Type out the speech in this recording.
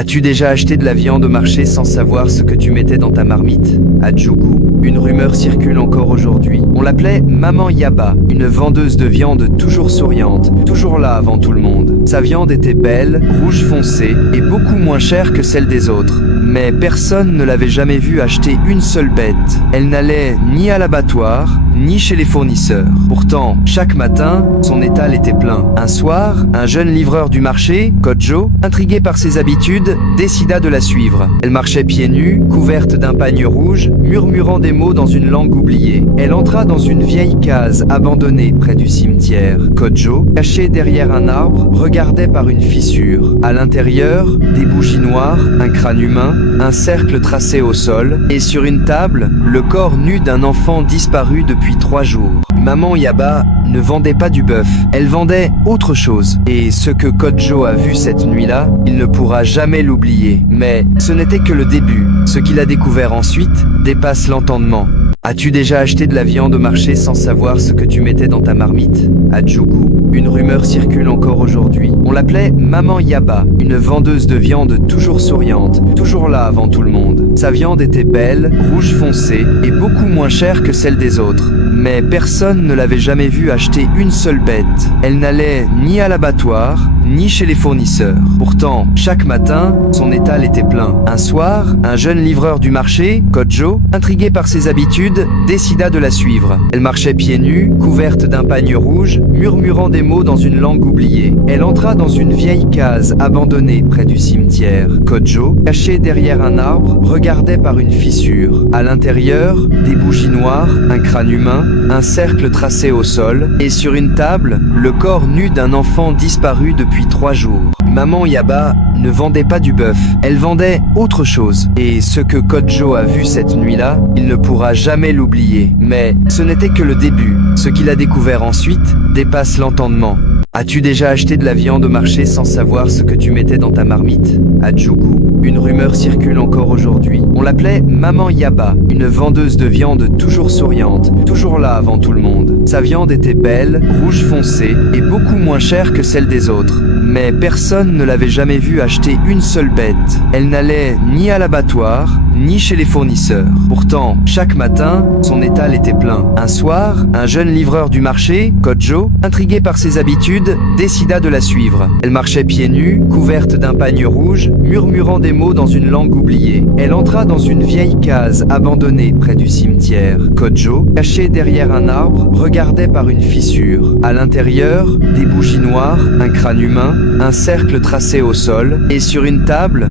As-tu déjà acheté de la viande au marché sans savoir ce que tu mettais dans ta marmite? À Djougou, une rumeur circule encore aujourd'hui. On l'appelait Maman Yaba, une vendeuse de viande toujours souriante, toujours là avant tout le monde. Sa viande était belle, rouge foncé et beaucoup moins chère que celle des autres. Mais personne ne l'avait jamais vue acheter une seule bête. Elle n'allait ni à l'abattoir, ni chez les fournisseurs. Pourtant, chaque matin, son étal était plein. Un soir, un jeune livreur du marché, Kodjo, intrigué par ses habitudes, décida de la suivre. Elle marchait pieds nus, couverte d'un pagne rouge, murmurant des mots dans une langue oubliée. Elle entra dans une vieille case abandonnée près du cimetière. Kodjo, caché derrière un arbre, regardait par une fissure. À l'intérieur, des bougies noires, un crâne humain, un cercle tracé au sol, et sur une table, le corps nu d'un enfant disparu depuis 3 jours. Maman Yaba ne vendait pas du bœuf, elle vendait autre chose. Et ce que Kodjo a vu cette nuit-là, il ne pourra jamais l'oublier. Mais ce n'était que le début. Ce qu'il a découvert ensuite dépasse l'entendement. As-tu déjà acheté de la viande au marché sans savoir ce que tu mettais dans ta marmite? À Djougou, une rumeur circule encore aujourd'hui. On l'appelait Maman Yaba, une vendeuse de viande toujours souriante, toujours là avant tout le monde. Sa viande était belle, rouge foncé et beaucoup moins chère que celle des autres. Mais personne ne l'avait jamais vue acheter une seule bête. Elle n'allait ni à l'abattoir, ni chez les fournisseurs. Pourtant, chaque matin, son étal était plein. Un soir, un jeune livreur du marché, Kodjo, intrigué par ses habitudes, décida de la suivre. Elle marchait pieds nus, couverte d'un pagne rouge, murmurant des mots dans une langue oubliée. Elle entra dans une vieille case abandonnée près du cimetière. Kodjo, caché derrière un arbre, regardait par une fissure. À l'intérieur, des bougies noires, un crâne humain, un cercle tracé au sol, et sur une table, le corps nu d'un enfant disparu depuis 3 jours. Maman Yaba ne vendait pas du bœuf, elle vendait autre chose. Et ce que Kodjo a vu cette nuit-là, il ne pourra jamais l'oublier. Mais ce n'était que le début. Ce qu'il a découvert ensuite dépasse l'entendement. As-tu déjà acheté de la viande au marché sans savoir ce que tu mettais dans ta marmite? À Djougou, une rumeur circule encore aujourd'hui. On l'appelait Maman Yaba, une vendeuse de viande toujours souriante, toujours là avant tout le monde. Sa viande était belle, rouge foncé et beaucoup moins chère que celle des autres. Mais personne ne l'avait jamais vue acheter une seule bête. Elle n'allait ni à l'abattoir, ni chez les fournisseurs. Pourtant, chaque matin, son étal était plein. Un soir, un jeune livreur du marché, Kodjo, intrigué par ses habitudes, décida de la suivre. Elle marchait pieds nus, couverte d'un pagne rouge, murmurant des mots dans une langue oubliée. Elle entra dans une vieille case abandonnée près du cimetière. Kodjo, caché derrière un arbre, regardait par une fissure. À l'intérieur, des bougies noires, un crâne humain, un cercle tracé au sol, et sur une table,